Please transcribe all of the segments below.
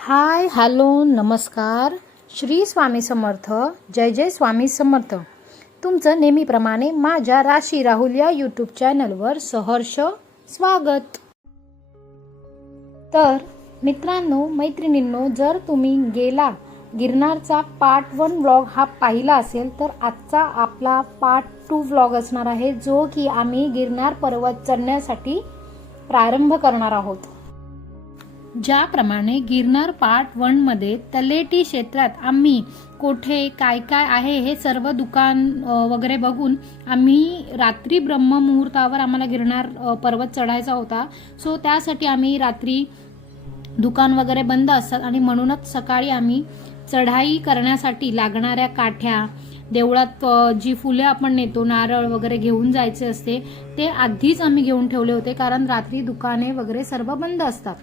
Hi hello नमस्कार. श्री स्वामी समर्थ. जय जय स्वामी समर्थ. तुमचं नेहमीप्रमाणे माझ्या राशी राहुल या यूट्यूब चॅनलवर सहर्ष स्वागत. तर मित्रांनो मैत्रिणींनो, जर तुम्ही गेला गिरनारचा पार्ट 1 व्लॉग हा पाहिला असेल तर आजचा आपला पार्ट 2 व्लॉग असणार आहे, जो की आम्ही गिरनार पर्वत चढण्यासाठी प्रारंभ करणार आहोत. ज्याप्रमाणे गिरनार पार्ट 1 मध्ये तलेटी क्षेत्रात आम्ही कोठे काय काय आहे हे सर्व दुकान वगैरे बघून आम्ही रात्री ब्रह्ममुहूर्तावर आम्हाला गिरनार पर्वत चढायचा होता. सो त्यासाठी आम्ही रात्री दुकान वगैरे बंद असतात आणि म्हणूनच सकाळी आम्ही चढाई करण्यासाठी लागणाऱ्या काठ्या, देवळात जी फुले आपण नेतो, नारळ वगैरे घेऊन जायचे असते ते आधीच आम्ही घेऊन ठेवले होते, कारण रात्री दुकाने वगैरे सर्व बंद असतात.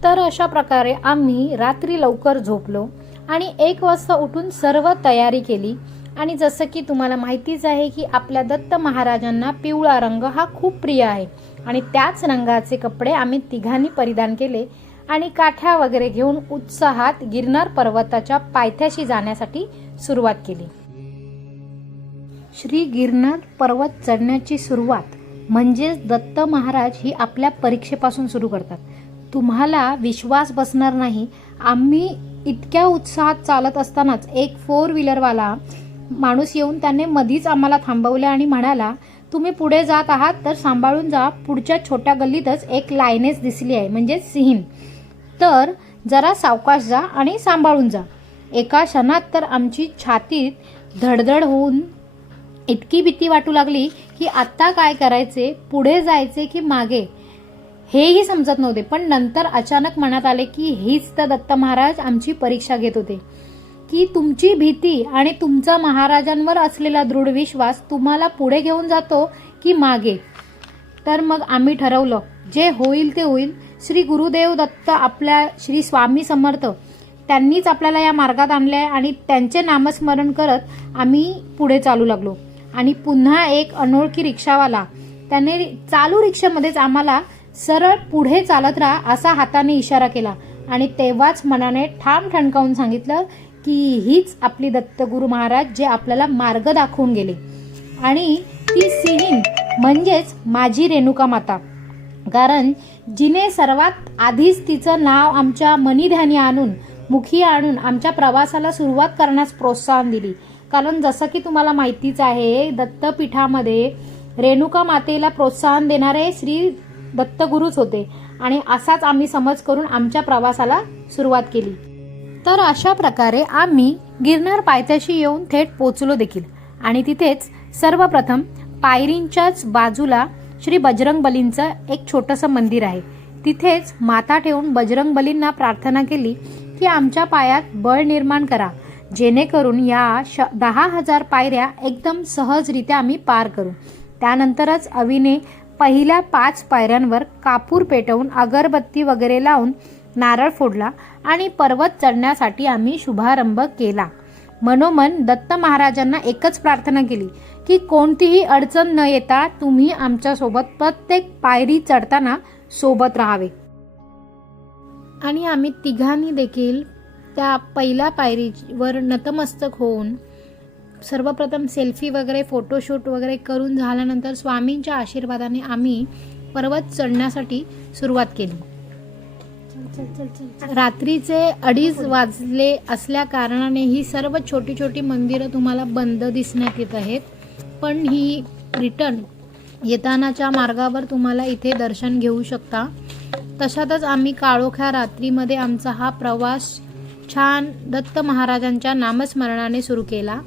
तर अशा प्रकारे आम्ही रात्री लवकर झोपलो आणि 1 वाजता उठून सर्व तयारी केली. आणि जसं की तुम्हाला माहितीच आहे की आपल्या दत्त महाराजांना पिवळा रंग हा खूप प्रिय आहे आणि त्याच रंगाचे कपडे आम्ही तिघांनी परिधान केले आणि काठ्या वगैरे घेऊन उत्साहात गिरनार पर्वताच्या पायथ्याशी जाण्यासाठी सुरुवात केली. श्री गिरनार पर्वत चढण्याची सुरुवात म्हणजेच दत्त महाराज ही आपल्या परीक्षेपासून सुरू करतात. तुम्हाला विश्वास बसणार नाही, आम्ही इतक्या उत्साहात चालत असतानाच एक 4 व्हीलरवाला माणूस येऊन त्याने मधीच आम्हाला थांबवले आणि म्हणाला, तुम्ही पुढे जात आहात तर सांभाळून जा, पुढच्या छोट्या गल्लीतच एक लायनेस दिसली आहे म्हणजे सिंह, तर जरा सावकाश जा आणि सांभाळून जा. एका क्षणात तर आमची छातीत धडधड होऊन इतकी भीती वाटू लागली की आता काय करायचे, पुढे जायचे की मागे हेही समजत नव्हते. पण नंतर अचानक मनात आले की हीच तर दत्त महाराज आमची परीक्षा घेत होते, की तुमची भीती आणि तुमचा महाराजांवर असलेला दृढ विश्वास तुम्हाला पुढे घेऊन जातो की मागे. तर मग आम्ही ठरवलं जे होईल ते होईल. श्री गुरुदेव दत्त आपल्या श्री स्वामी समर्थ त्यांनीच आपल्याला या मार्गात आणले आहे आणि त्यांचे नामस्मरण करत आम्ही पुढे चालू लागलो. आणि पुन्हा एक अनोळखी रिक्षावाला त्याने चालू रिक्षामध्येच आम्हाला सरळ पुढे चालत राहा असा हाताने इशारा केला आणि तेव्हाच मनाने ठाम ठणकावून सांगितलं की हीच आपली दत्तगुरु महाराज जे आपल्याला मार्ग दाखवून गेले. आणि ती सिंहीण म्हणजेच माझी रेणुका माता, कारण जिने सर्वात आधीच तिचं नाव आमच्या मनीध्यानी आणून मुखी आणून आमच्या प्रवासाला सुरुवात करण्यास प्रोत्साहन दिली. कारण जसं की तुम्हाला माहितीच आहे, दत्तपीठामध्ये रेणुका मातेला प्रोत्साहन देणारे श्री दत्तगुरूच होते आणि असाच आम्ही समज करून आमच्या प्रवासाला सुरुवात केली. तर अशा प्रकारे आम्ही गिरनार पायथ्याशी येऊन थेट पोचलो देखील. आणि तिथेच सर्वप्रथम पायरींच्याच बाजूला श्री बजरंगबलींचं एक छोटंसं मंदिर आहे. तिथेच माथा ठेवून बजरंगबलींना प्रार्थना केली की आमच्या पायात बळ निर्माण करा, जेणेकरून या 10,000 पायऱ्या एकदम सहजरित्या आम्ही पार करू. त्यानंतरच अविने पहिल्या 5 पायऱ्यांवर कापूर पेटवून अगरबत्ती वगैरे लावून नारळ फोडला आणि पर्वत चढण्यासाठी आम्ही शुभारंभ केला. मनोमन दत्त महाराजांना एकच प्रार्थना केली की कोणतीही अडचण न येता तुम्ही आमच्यासोबत प्रत्येक पायरी चढताना सोबत राहावे. आणि आम्ही तिघांनी देखील त्या पहिल्या पायरीवर नतमस्तक होऊन सर्वप्रथम सेल्फी वगैरे फोटोशूट वगैरे करून झाल्यानंतर स्वामींच्या आशीर्वादाने आम्ही पर्वत चढण्यासाठी सुरुवात केली. रात्रीचे 2:30 वाजले असल्या कारणाने ही सर्व छोटी छोटी मंदिरं तुम्हाला बंद दिसण्यात येत आहेत, पण ही रिटर्न येतानाच्या मार्गावर तुम्हाला इथे दर्शन घेऊ शकता. तशातच आम्ही काळोख्या रात्रीमध्ये आमचा हा प्रवास छान दत्त महाराजांच्या नामस्मरणाने सुरू केला.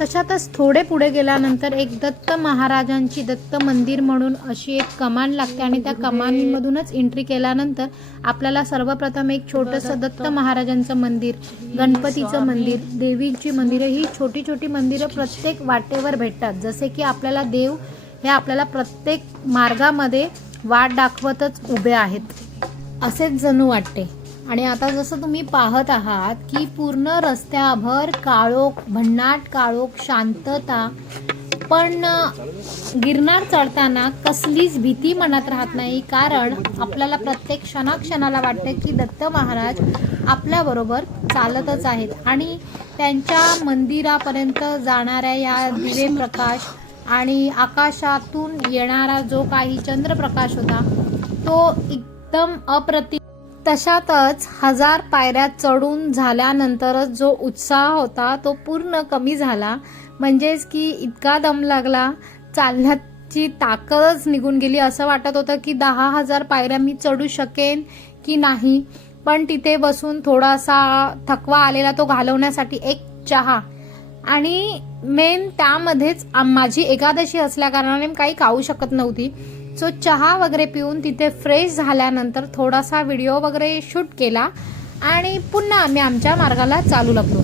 तशातच थोडे पुढे गेल्यानंतर एक दत्त महाराजांची दत्त मंदिर म्हणून अशी एक कमान लागते आणि त्या कमानीमधूनच एंट्री केल्यानंतर आपल्याला सर्वप्रथम एक छोटंसं दत्त महाराजांचं मंदिर, गणपतीचं मंदिर, देवीची मंदिरं, ही छोटी छोटी मंदिरं प्रत्येक वाटेवर भेटतात. जसे की आपल्याला देव हे आपल्याला प्रत्येक मार्गामध्ये वाट दाखवतच उभे आहेत असेच जणू वाटते. आणि आता जसं तुम्ही पाहत आहात की पूर्ण रस्त्याभर काळोख, भन्नाट काळोख, शांतता, पण गिरनार चढताना कसलीच भीती मनात राहत नाही, कारण आपल्याला प्रत्येक क्षणाक्षणाला वाटतं की दत्त महाराज आपल्याबरोबर चालतच आहेत आणि त्यांच्या मंदिरापर्यंत जाणाऱ्या या दिवे प्रकाश आणि आकाशातून येणारा जो काही चंद्रप्रकाश होता तो एकदम अप्रतिम. तशातच 1000 पायऱ्या चढून झाल्यानंतरच जो उत्साह होता तो पूर्ण कमी झाला. म्हणजेच की इतका दम लागला, चालण्याची ताकदच निघून गेली. असं वाटत होतं की 10,000 पायऱ्या मी चढू शकेन की नाही. पण तिथे बसून थोडासा थकवा आलेला तो घालवण्यासाठी एक चहा आणि मेन त्यामध्येच माझी एकादशी असल्याकारणाने काही खाऊ शकत नव्हती. सो चहा वगैरे पिऊन तिथे फ्रेश झाल्यानंतर थोडासा व्हिडिओ वगैरे शूट केला आणि पुन्हा आम्ही आमच्या मार्गाला चालू लागलो.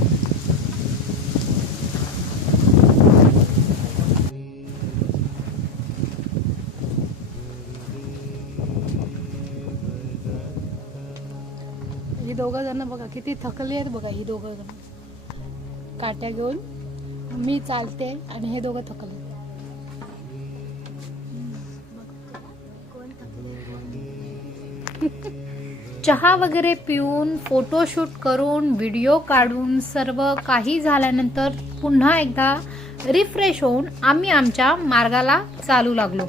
ही दोघं जण बघा किती थकली आहेत बघा. ही दोघं जण काट्या घेऊन, मी चालते आणि हे दोघं थकले. चहा वगैरे पिऊन फोटोशूट करून व्हिडिओ काढून सर्व काही झाल्यानंतर पुन्हा एकदा रिफ्रेश होऊन आम्ही आमच्या मार्गाला चालू लागलो.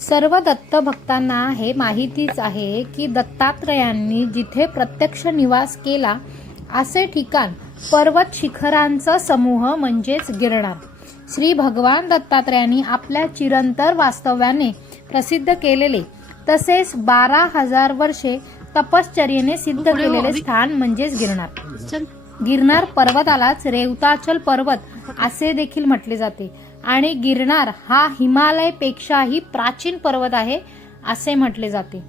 सर्व दत्त भक्तांना हे माहितीच आहे की दत्तात्रयांनी जिथे प्रत्यक्ष निवास केला असे ठिकाण पर्वत शिखरांचा समूह म्हणजेच गिरनार. श्री भगवान दत्तात्रयांनी आपल्या चिरंतर वास्तव्याने प्रसिद्ध केलेले तसेच 12,000 वर्षे तपश्चर्येने सिद्ध केलेले स्थान म्हणजेच गिरनार. गिरनार पर्वतालाच रेवताचल पर्वत असे देखील म्हटले जाते आणि गिरनार हा हिमालयपेक्षाही प्राचीन पर्वत आहे असे म्हटले जाते.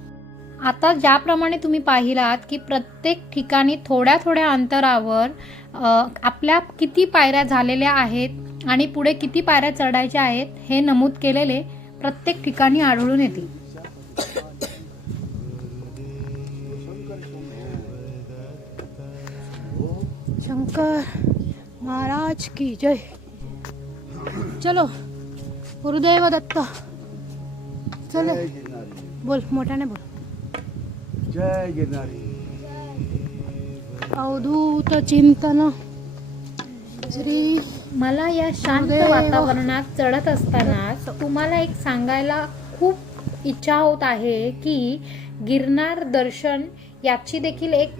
आता ज्याप्रमाणे तुम्ही पाहिलात की प्रत्येक ठिकाणी थोड्या थोड्या अंतरावर आपल्या किती पायऱ्या झालेल्या आहेत आणि पुढे किती पायऱ्या चढायच्या आहेत हे नमूद केलेले प्रत्येक ठिकाणी आढळून येते. शंकर महाराज की जय. चलो गुरुदेव दत्त. चलो बोल, मोठ्याने बोल. जय गिरनारी. अवधूत चिंतन श्री. मला या शांत वातावरणात चढत असताना तुम्हाला एक सांगायला खूप इच्छा होत आहे की गिरनार दर्शन याची देखील एक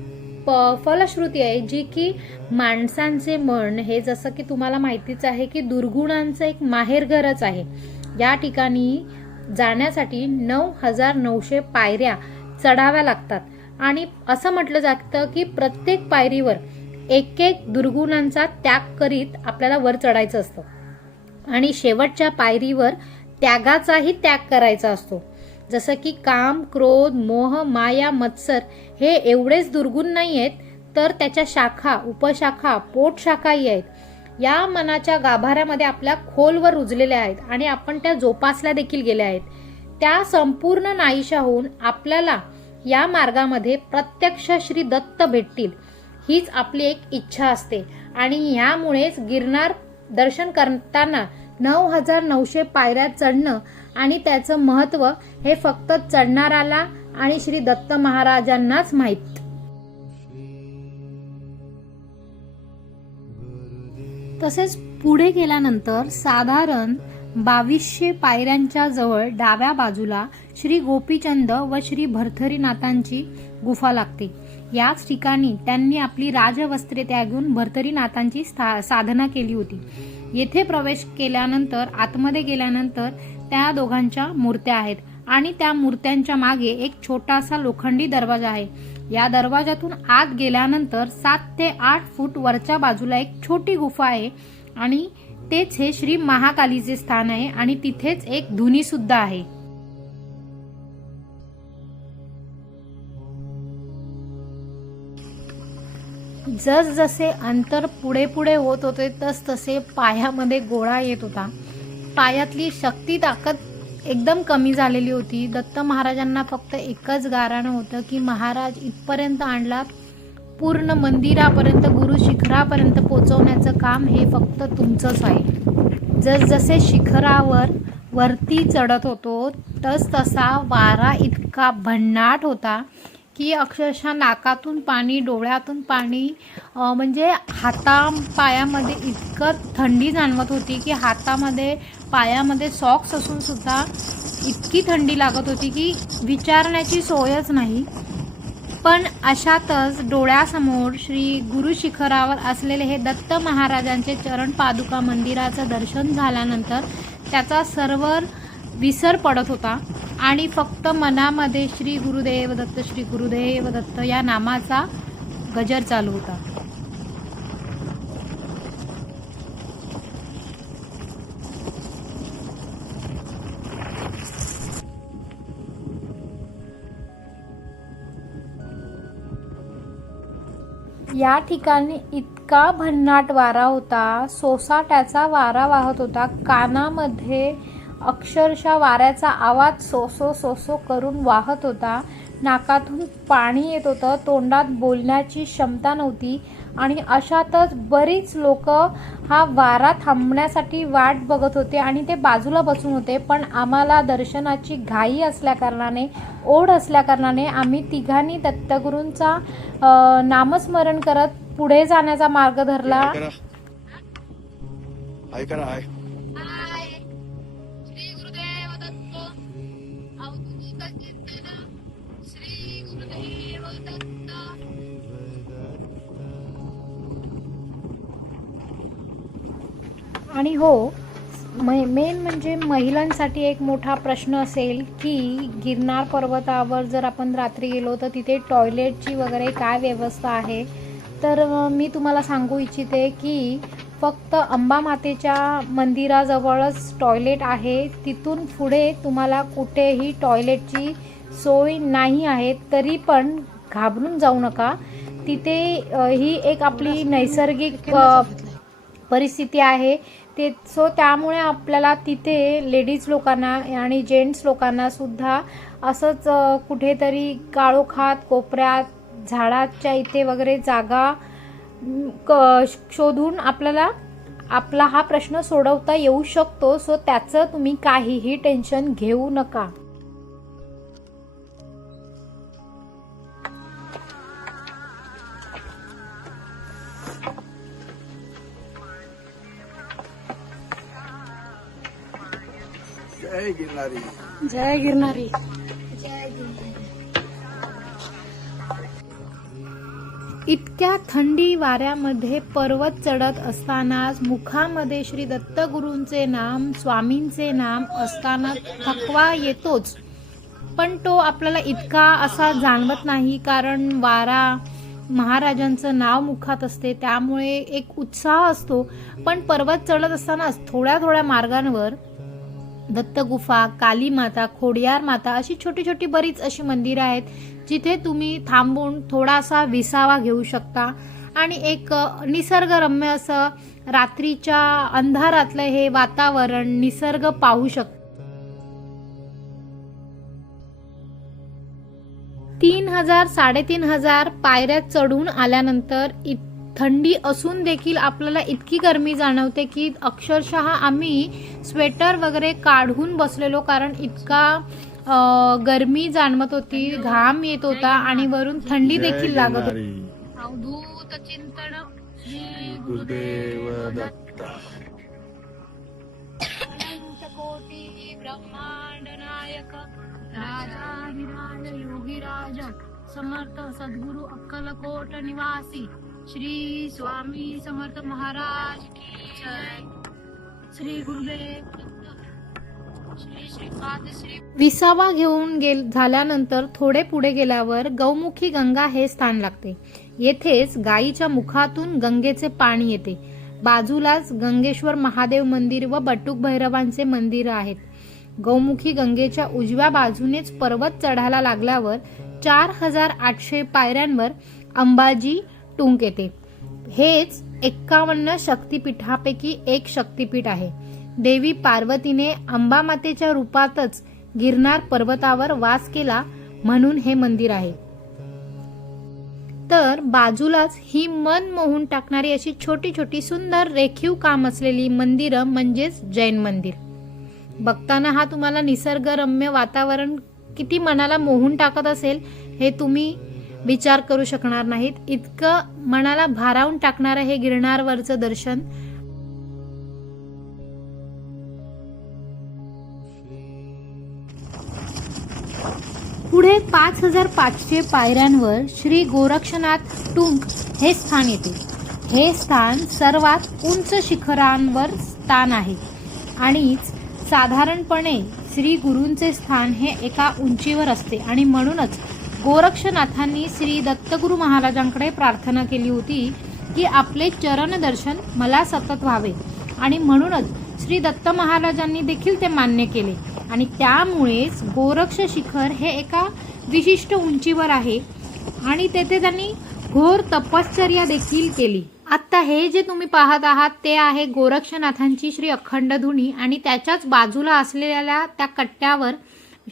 फलश्रुती आहे, जी की माणसांचे मन हे जसं की तुम्हाला माहितीच आहे की दुर्गुणांचं एक माहेरघरच आहे. या ठिकाणी जाण्यासाठी 9,900 पायऱ्या चढाव्या लागतात आणि असं म्हटलं जातं की प्रत्येक पायरीवर एक एक दुर्गुणांचा त्याग करीत आपल्याला वर चढायचं असतं आणि शेवटच्या पायरीवर त्यागाचाही त्याग करायचा असतो. जसं की काम, क्रोध, मोह, माया, मत्सर हे एवढेच दुर्गुण नाही आहेत, तर त्याच्या शाखा, उपशाखा, पोटशाखाही आहेत. या मनाच्या गाभाऱ्यामध्ये आपल्या खोलवर रुजलेल्या आहेत आणि आपण त्या जोपासल्या देखील गेल्या आहेत. त्या संपूर्ण नाहीशा होऊन आपल्याला या मार्गामध्ये प्रत्यक्ष श्री दत्त भेटतील हीच आपली एक इच्छा असते आणि यामुळेच गिरनार दर्शन करताना 9,900 पायऱ्या चढणं आणि त्याचं महत्त्व हे फक्त चढणाऱ्याला आणि श्री दत्त महाराजांनाच माहीत. तसेच पुढे गेल्यानंतर साधारण 2200 पायऱ्यांच्या जवळ डाव्या बाजूला श्री गोपीचंद व श्री भर्तरीनाथांची गुफा लागते. याच ठिकाणी त्यांनी आपली राजवस्त्रे त्यागून भर्तरीनाथांची साधना केली होती. येथे प्रवेश केल्यानंतर आतमध्ये गेल्यानंतर त्या दोघांच्या मूर्त्या आहेत आणि त्या मूर्त्यांच्या मागे एक छोटासा लोखंडी दरवाजा आहे. या दरवाजातून आत गेल्यानंतर 7 ते 8 फूट वरच्या बाजूला एक छोटी गुफा आहे आणि तेच हे श्री महाकालीचे स्थान आहे आणि तिथेच एक धुनी सुद्धा आहे. जसजसे अंतर पुढे पुढे होत होते तसतसे पायामध्ये गोळा येत होता. पायातली शक्ती ताकद एकदम कमी झालेली होती. दत्त महाराजांना फक्त एकच गाऱ्हाणं होतं की महाराज इथपर्यंत आणलात, पूर्ण मंदिरापर्यंत, गुरु शिखरापर्यंत पोहोचवण्याचं काम हे फक्त तुमचंच आहे. जसजसे शिखरावर वरती चढत होतो तसा वारा इतका भन्नाट होता की अक्षरशः नाकातून पाणी, डोळ्यातून पाणी, म्हणजे हातापायामध्ये इतकं थंडी जाणवत होती की हातामध्ये पायामध्ये सॉक्स असून सुद्धा इतकी थंडी लागत होती की विचारण्याची सोयच नाही. पण अशातच डोळ्यासमोर श्री गुरु शिखरावर असलेले हे दत्त महाराजांचे चरण पादुका मंदिराचं दर्शन झाल्यानंतर त्याचा सर्व विसर पडत होता आणि फक्त मनामध्ये श्री गुरुदेव दत्त या नामाचा गजर चालू होता. या ठिकाणी इतका भन्नाट वारा होता, सोसाट्याचा वारा वाहत होता. कानामध्ये अक्षरशः वाऱ्याचा आवाज सोसो करून वाहत होता. नाकातून पाणी येत होतं, तोंडात बोलण्याची क्षमता नव्हती. आणि अशातच बरीच लोक हा वारा थांबण्यासाठी वाट बघत होते आणि ते बाजूला बसून होते. पण आम्हाला दर्शनाची घाई असल्याकारणाने, ओढ असल्याकारणाने आम्ही तिघांनी दत्तगुरूंचा नामस्मरण करत पुढे जाण्याचा मार्ग धरला. श्री गुरुदेव दत्त अवधूत चिंतन श्री गुरुदेव दत्त. आणि हो, मेन म्हणजे महिलांसाठी एक मोठा प्रश्न असेल की गिरनार पर्वतावर जर आपण रात्री गेलो तर तिथे टॉयलेटची वगैरे काय व्यवस्था आहे. तर मी तुम्हाला सांगू इच्छिते की फक्त अंबा मातेच्या मंदिराजवळच टॉयलेट आहे. तिथून पुढे तुम्हाला कुठेही टॉयलेटची सोय नाही आहे. तरी पण घाबरून जाऊ नका. तिथे ही एक आपली नैसर्गिक परिस्थिती आहे. त्यामुळे आपल्याला तिथे लेडीज लोकांना आणि जेंट्स लोकांना सुद्धा असंच कुठेतरी काळोखात कोपऱ्यात झाडाच्या इथे वगैरे जागा शोधून आपला हा प्रश्न सोडवता येऊ शकतो. त्याचं तुम्ही काहीही टेन्शन घेऊ नका. जय गिरनारी. जय गिरनारी. इतक्या थंडी वाऱ्यामध्ये पर्वत चढत असतानाच मुखामध्ये श्री दत्तगुरूंचे नाम, स्वामींचे नाम असताना थकवा येतोच. पण तो आपल्याला इतका असा जाणवत नाही, कारण वारा, महाराजांचं नाव मुखात असते, त्यामुळे एक उत्साह असतो. पण पर्वत चढत असतानाच थोड्या मार्गांवर दत्तगुफा, काली माता, खोडियार माता अशी छोटी छोटी बरीच अशी मंदिरं आहेत जिथे तुम्ही थांबून थोडासा विसावा घेऊ शकता आणि एक निसर्गरम्य असं रात्रीच्या अंधारातलं हे वातावरण, निसर्ग पाहू शकता. 3,000-3,500 पायऱ्या चढून आल्यानंतर थंडी असून देखील आपल्याला इतकी गरमी जाणवते की अक्षरशः आम्ही स्वेटर वगैरे काढून बसलेलो, कारण इतका गरमी जाणवत होती, घाम येत होता आणि वरून थंडी देखील लागत होती. अवधूत चिंतन श्री गुरुदेव दत्त. कोटी ब्रह्मांड नायक राजाधिराज योगीराज समर्थ सद्गुरु अक्कलकोट निवासी श्री स्वामी समर्थ महाराज की जय. श्री गुरुदेव श्री श्रीपाद श्री. विसावा घेऊन झाल्यानंतर थोडे पुढे गेल्यावर गौमुखी गंगा हे स्थान लागते. येथेच गायीच्या मुखातून गंगेचे पाणी येते. बाजूलाच गंगेश्वर महादेव मंदिर व बटुक भैरवांचे मंदिर आहेत. गौमुखी गंगेच्या उजव्या बाजूनेच पर्वत चढायला लागल्यावर 4,800 पायऱ्यांवर अंबाजी टुंक येते. हेच 51 शक्तिपीठापैकी एक शक्तिपीठ आहे. देवी पार्वतीने अंबामातेच्या रूपातच गिरनार पर्वतावर वास केला म्हणून हे मंदिर आहे. तर बाजूलाच ही मन मोहून टाकणारी अशी छोटी छोटी सुंदर रेखीव काम असलेली मंदिरं म्हणजेच जैन मंदिर. बघताना हा तुम्हाला निसर्गरम्य वातावरण किती मनाला मोहून टाकत असेल हे तुम्ही विचार करू शकणार नाहीत. इतकं मनाला भारावून टाकणारं हे गिरनारवरचं दर्शन. पुढे 5500 पायऱ्यांवर श्री गोरक्षनाथ टुंक हे स्थान येते. हे स्थान सर्वात उंच शिखरांवर स्थान आहे आणि साधारणपणे श्री गुरूंचे स्थान हे एका उंचीवर असते आणि म्हणूनच गोरक्षनाथांनी श्री दत्तगुरू महाराजांकडे प्रार्थना केली होती की आपले चरण दर्शन मला सतत व्हावे आणि म्हणूनच श्री दत्त महाराजांनी देखील ते मान्य केले आणि त्यामुळेच गोरक्ष शिखर हे एका विशिष्ट उंचीवर आहे आणि तेथे त्यांनी घोर तपश्चर्या देखील केली. आता हे जे तुम्ही पाहत आहात ते आहे गोरक्षनाथांची श्री अखंडधुनी आणि त्याच्याच बाजूला असलेल्या त्या कट्ट्यावर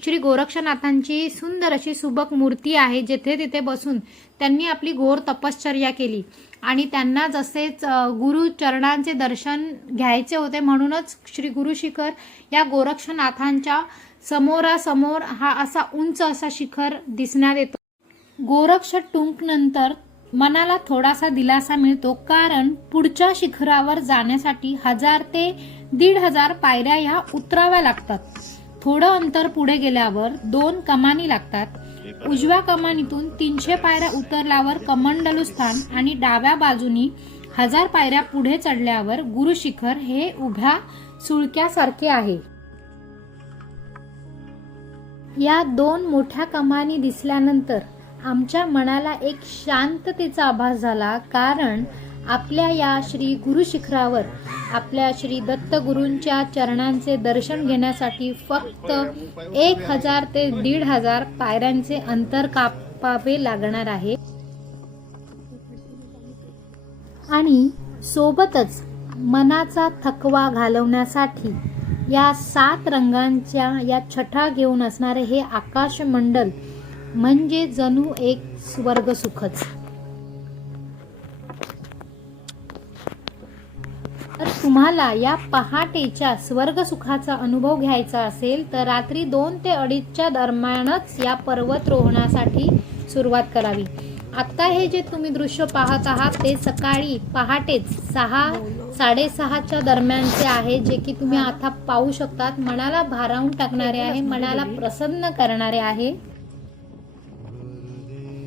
श्री गोरक्षनाथांची सुंदर अशी सुबक मूर्ती आहे, जेथे तिथे बसून त्यांनी आपली घोर तपश्चर्या केली आणि त्यांना जसेच गुरु चरणांचे दर्शन घ्यायचे होते म्हणूनच श्री गुरु शिखर या गोरक्षनाथांच्या समोरासमोर हा असा उंच असा शिखर दिसण्यात येतो. गोरक्ष टुंक नंतर मनाला थोडासा दिलासा मिळतो कारण पुढच्या शिखरावर जाण्यासाठी 1000 ते 1500 पायऱ्या ह्या उतराव्या लागतात. थोडं अंतर पुढे गेल्यावर 2 कमानी लागतात. उजव्या कमानीतून 300 पायऱ्या उतरल्यावर कमंडलू स्थान आणि डाव्या बाजूनी 1000 पायऱ्या पुढे चढल्यावर गुरु शिखर हे उभ्या सुळक्यासारखे आहे. या 2 मोठ्या कमानी दिसल्यानंतर आमच्या मनाला एक शांततेचा आभास झाला कारण आपल्या या श्री गुरु शिखरावर आपल्या श्री दत्तगुरूंच्या चरणांचे दर्शन घेण्यासाठी फक्त 1000 ते 1500 पायऱ्यांचे अंतर कापावे लागणार आहे आणि सोबतच मनाचा थकवा घालवण्यासाठी या 7 रंगांच्या या छटा घेऊन असणारे हे आकाशमंडल म्हणजे जणू एक स्वर्ग सुखच. तर तुम्हाला या पहाटेच्या स्वर्ग सुखाचा अनुभव घ्यायचा असेल तर रात्री 2 ते 2:30च्या दरम्यानच या पर्वतरोहणासाठी सुरुवात करावी. आता हे जे तुम्ही दृश्य पाहत आहात ते सकाळी पहाटेच 6-6:30च्या दरम्यानचे आहे, जे की तुम्ही आता पाहू शकतात. मनाला भारावून टाकणारे आहे, मनाला प्रसन्न करणारे आहे.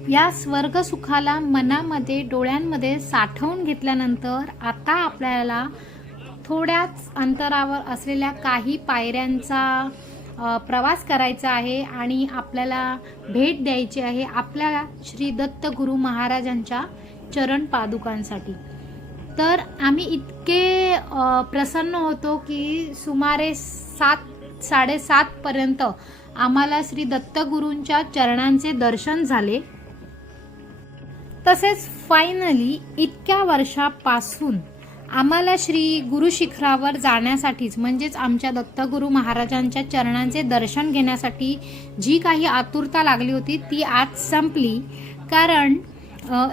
या स्वर्ग सुखाला मनामध्ये डोळ्यांमध्ये साठवून घेतल्यानंतर आता आपल्याला थोड्याच अंतरावर असलेल्या काही पायऱ्यांचा प्रवास करायचा आहे आणि आपल्याला भेट द्यायची आहे आपल्या श्री दत्त गुरु महाराजांच्या चरण पादुकांसाठी. तर आम्ही इतके प्रसन्न होतो की सुमारे 7-7:30 पर्यंत आम्हाला श्री दत्तगुरूंच्या चरणांचे दर्शन झाले. तसेच फायनली इतक्या वर्षापासून आम्हाला श्री गुरु शिखरावर जाण्यासाठीच म्हणजेच आमच्या दत्तगुरू महाराजांच्या चरणांचे दर्शन घेण्यासाठी जी काही आतुरता लागली होती ती आज संपली. कारण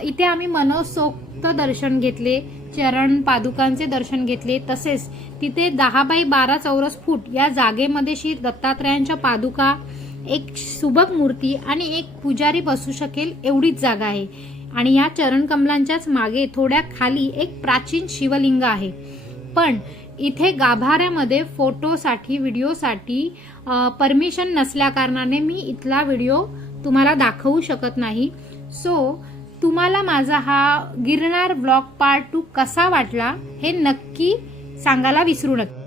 इथे आम्ही मनसोक्त दर्शन घेतले, चरण पादुकांचे दर्शन घेतले. तसेच तिथे 10x12 चौरस फूट या जागेमध्ये श्री दत्तात्रयांच्या पादुका, एक सुबक मूर्ती आणि एक पुजारी बसू शकेल एवढीच जागा आहे आणि या चरण कमलांच्याच मागे थोड्या खाली एक प्राचीन शिवलिंग आहे. पण इथे गाभाऱ्यामध्ये फोटोसाठी व्हिडिओसाठी परमिशन नसल्या कारणाने मी इथला व्हिडिओ तुम्हाला दाखवू शकत नाही. सो तुम्हाला माझा हा गिरनार ब्लॉग पार्ट 2 कसा वाटला हे नक्की सांगायला विसरू नका.